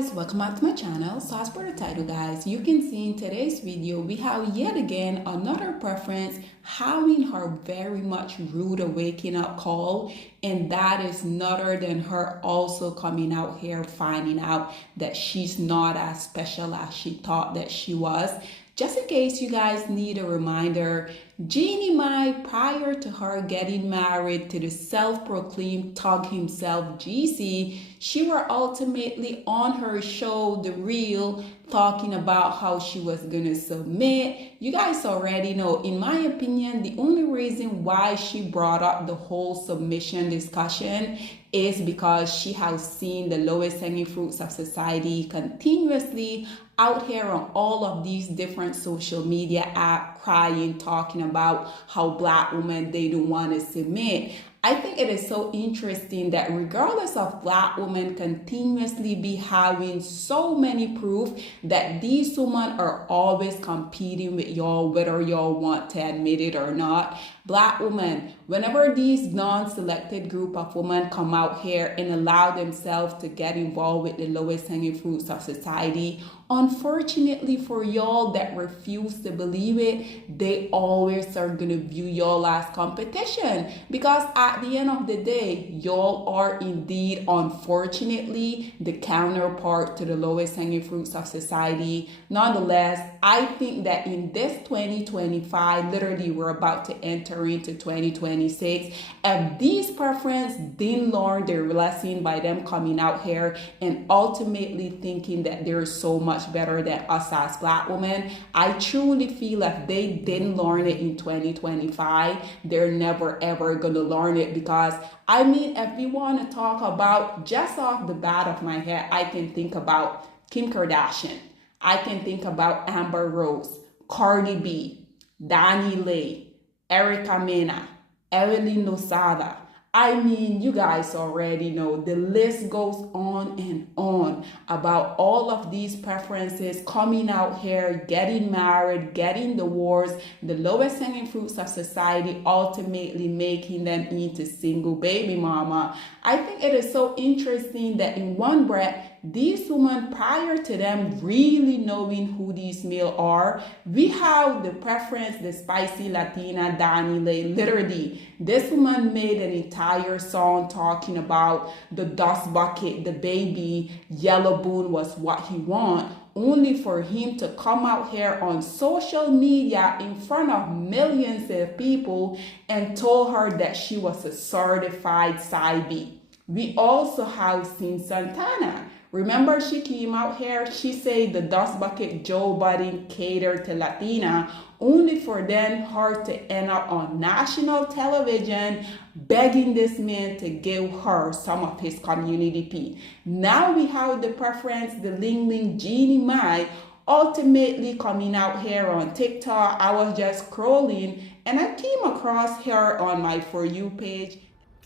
guys, welcome back to my channel. So as per the title guys, you can see in today's video we have yet again another preference having her very much rude waking up call, and that is none other than her also coming out here finding out that she's not as special as she thought that she was. Just in case you guys need a reminder, Genie Mai, prior to her getting married to the self-proclaimed thug himself, GC, she were ultimately on her show, The Real, talking about how she was gonna submit. You guys already know, in my opinion, the only reason why she brought up the whole submission discussion is because she has seen the lowest hanging fruits of society continuously out here on all of these different social media apps crying, talking about how Black women, they don't want to submit. I think it is so interesting that regardless of Black women continuously be having so many proof that these women are always competing with y'all, whether y'all want to admit it or not. Black women, whenever these non-selected group of women come out here and allow themselves to get involved with the lowest hanging fruits of society, unfortunately for y'all that refuse to believe it, they always are gonna view y'all as competition, because at the end of the day, y'all are indeed, unfortunately, the counterpart to the lowest hanging fruits of society. Nonetheless, I think that in this 2025, literally we're about to enter into 2026, if these preference didn't learn their lesson by them coming out here and ultimately thinking that they're so much better than us as Black women, I truly feel if they didn't learn it in 2025, they're never ever gonna learn it. Because I mean, if we want to talk about, just off the bat of my head, I can think about Kim Kardashian, I can think about Amber Rose, Cardi B, Danny Lay, Erica Mena, Evelyn Lozada. I mean, you guys already know, the list goes on and on about all of these preferences coming out here, getting married, getting divorced, the lowest hanging fruits of society, ultimately making them into single baby mama. I think it is so interesting that in one breath, these women, prior to them really knowing who these male are, we have the preference, the spicy Latina Dani Lay. Literally, this woman made an entire song talking about the dust bucket, the baby, yellow boon was what he want, only for him to come out here on social media in front of millions of people and told her that she was a certified side B. We also have seen Santana. Remember, she came out here, she said the dust bucket Joe Biden catered to Latina, only for then her to end up on national television begging this man to give her some of his community pee. Now we have the preference, the Ling Ling Genie Mai, ultimately coming out here on TikTok. I was just scrolling and I came across her on my For You page.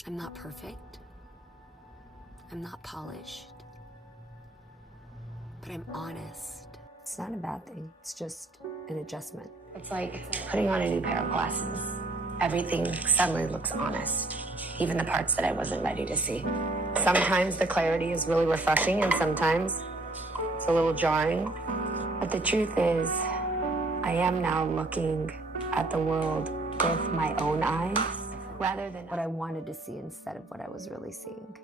I'm not perfect. I'm not polished. But I'm honest. It's not a bad thing. It's just an adjustment. It's like putting on a new pair of glasses. Everything suddenly looks honest. Even the parts that I wasn't ready to see. Sometimes the clarity is really refreshing and sometimes it's a little jarring. But the truth is, I am now looking at the world with my own eyes rather than what I wanted to see instead of what I was really seeing.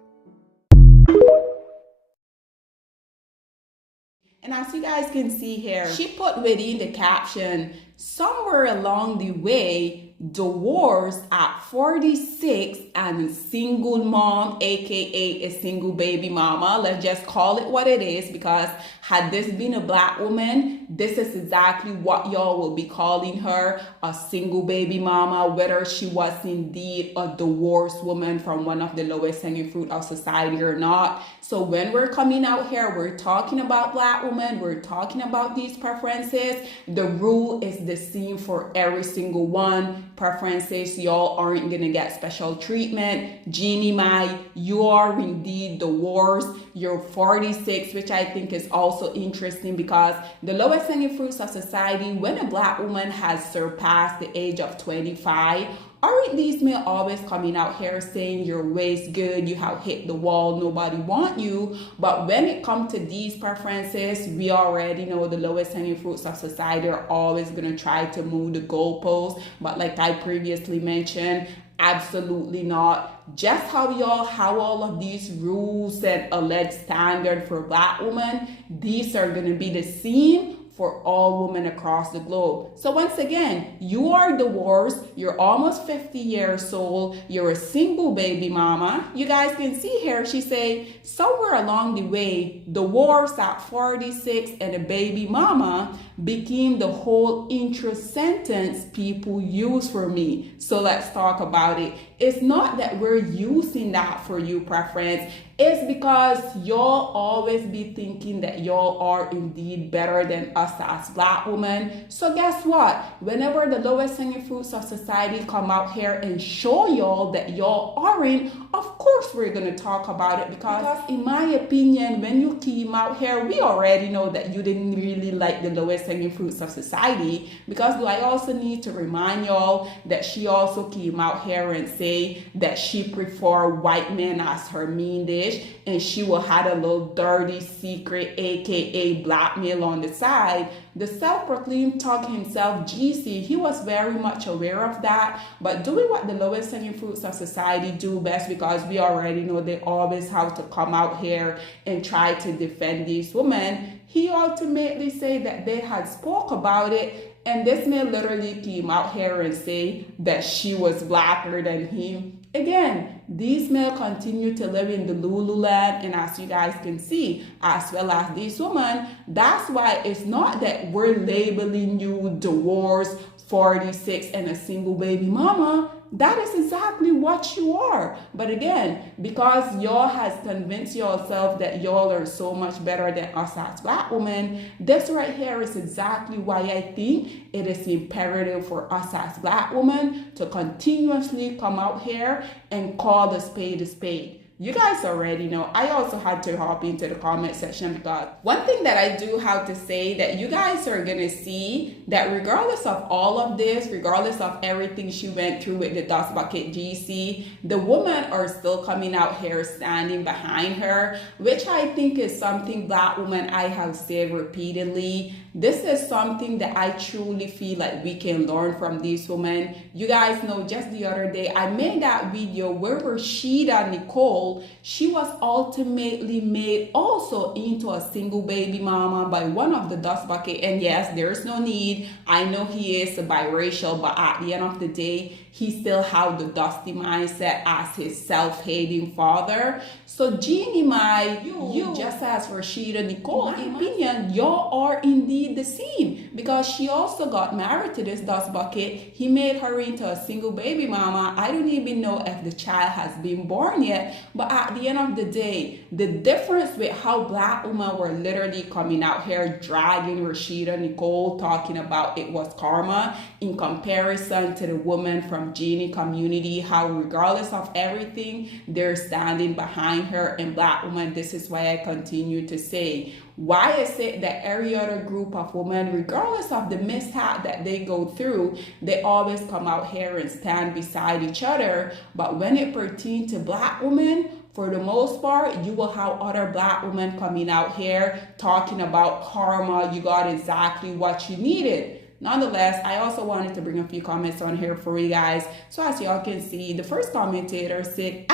And as you guys can see here, she put within the caption, somewhere along the way, divorced at 46 and a single mom, aka a single baby mama. Let's just call it what it is, because had this been a Black woman, this is exactly what y'all will be calling her, a single baby mama, whether she was indeed a divorced woman from one of the lowest hanging fruit of society or not. So when we're coming out here, we're talking about Black women, we're talking about these preferences. The rule is the same for every single one. Preferences, y'all aren't gonna get special treatment. Genie Mai, you are indeed the worst. You're 46, which I think is also interesting, because the lowest hanging fruits of society, when a Black woman has surpassed the age of 25, Aren't these men always coming out here saying your waist good, you have hit the wall, nobody want you? But when it comes to these preferences, we already know the lowest hanging fruits of society are always going to try to move the goalposts. But like I previously mentioned, absolutely not. Just how all of these rules and alleged standard for Black women, these are going to be the same for all women across the globe. So once again, you are divorced, you're almost 50 years old, you're a single baby mama. You guys can see here, she say, somewhere along the way, divorce at 46 and a baby mama became the whole interest sentence people use for me. So let's talk about it. It's not that we're using that for you preference. It's because y'all always be thinking that y'all are indeed better than us as Black women. So guess what? Whenever the lowest hanging fruits of society come out here and show y'all that y'all aren't, of course we're going to talk about it because in my opinion, when you came out here, we already know that you didn't really like the lowest hanging fruits of society. Because do I also need to remind y'all that she also came out here and say that she prefer white men as her main dish, and she will have a little dirty secret aka blackmail on the side. The self-proclaimed thug himself, GC, he was very much aware of that, but doing what the lowest hanging fruits of society do best, because we already know they always have to come out here and try to defend these women, he ultimately said that they had spoke about it, and this man literally came out here and say that she was blacker than him. Again, these men continue to live in the Lululand, and as you guys can see, as well as these women, that's why it's not that we're labeling you divorced, 46, and a single baby mama. That is exactly what you are. But again, because y'all has convinced yourself that y'all are so much better than us as Black women, this right here is exactly why I think it is imperative for us as Black women to continuously come out here and call the spade a spade. You guys already know, I also had to hop into the comment section because one thing that I do have to say that you guys are going to see that regardless of all of this, regardless of everything she went through with the Dust Bucket GC, the women are still coming out here standing behind her, which I think is something Black women I have said repeatedly. This is something that I truly feel like we can learn from these women. You guys know just the other day, I made that video where Rashida Nicole, she was ultimately made also into a single baby mama by one of the Dust Bucket. And yes, there's no need. I know he is biracial, but at the end of the day, he still have the dusty mindset as his self-hating father. So Genie Mai, you just as Rashida Nicole, in my opinion, y'all are indeed the same, because she also got married to this Dust Bucket. He made her into a single baby mama. I don't even know if the child has been born yet, but at the end of the day, the difference with how Black women were literally coming out here dragging Rashida Nicole, talking about it was karma, in comparison to the woman from Genie community, how regardless of everything, they're standing behind her. And Black women, this is why I continue to say, why is it that every other group of women, regardless of the mishap that they go through, they always come out here and stand beside each other, but when it pertains to Black women, for the most part, you will have other Black women coming out here talking about karma, you got exactly what you needed. Nonetheless, I also wanted to bring a few comments on here for you guys. So as y'all can see, the first commentator said,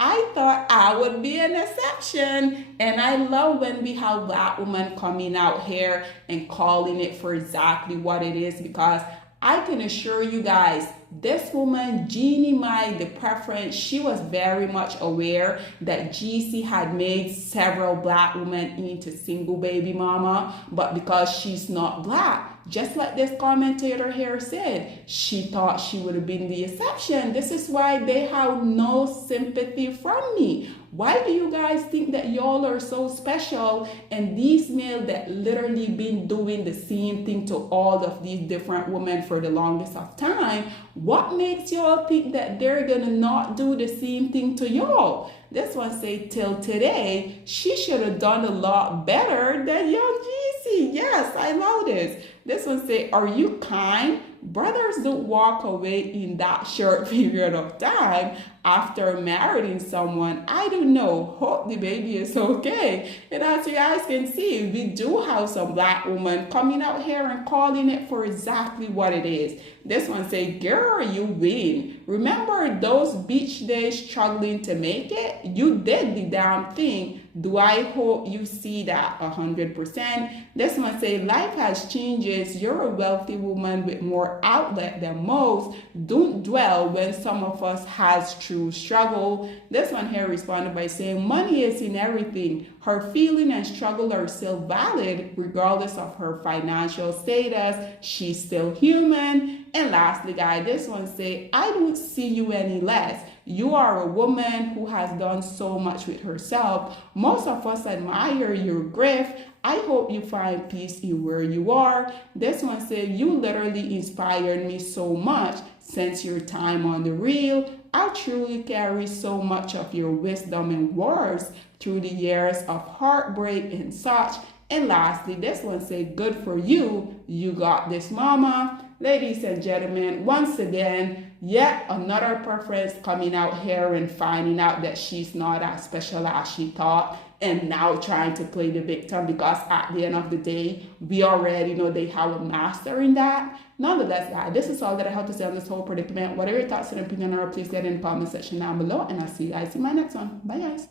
I thought I would be an exception. And I love when we have Black women coming out here and calling it for exactly what it is, because I can assure you guys, this woman, Genie Mai, the preference, she was very much aware that GC had made several Black women into single baby mama, but because she's not Black, just like this commentator here said, she thought she would have been the exception. This is why they have no sympathy from me. Why do you guys think that y'all are so special? And these males that literally been doing the same thing to all of these different women for the longest of time, what makes y'all think that they're gonna not do the same thing to y'all? This one say, till today, she should have done a lot better than young GC. Yes, I love this. This one say, are you kind? brothers don't walk away in that short period of time after marrying someone. I don't know. Hope the baby is okay. And as you guys can see, we do have some black women coming out here and calling it for exactly what it is. This one say, girl, you win. Remember those beach days struggling to make it? You did the damn thing. Do I hope you see that 100%? This one say, life has changes. You're a wealthy woman with more outlet than most. Don't dwell when some of us has true struggle. This one here responded by saying, money is in everything. Her feeling and struggle are still valid regardless of her financial status. She's still human. And lastly, guys, this one say, I don't see you any less. You are a woman who has done so much with herself. Most of us admire your grit. I hope you find peace in where you are. This one said, you literally inspired me so much since your time on the reel. I truly carry so much of your wisdom and words through the years of heartbreak and such. And lastly, this one said, good for you. You got this, mama. Ladies and gentlemen, once again, yet another preference coming out here and finding out that she's not as special as she thought, and now trying to play the victim, because at the end of the day, we already know they have a master in that. Nonetheless, guys, this is all that I have to say on this whole predicament. Whatever your thoughts and opinion are, please get in the comment section down below, and I'll see you guys in my next one. Bye, guys.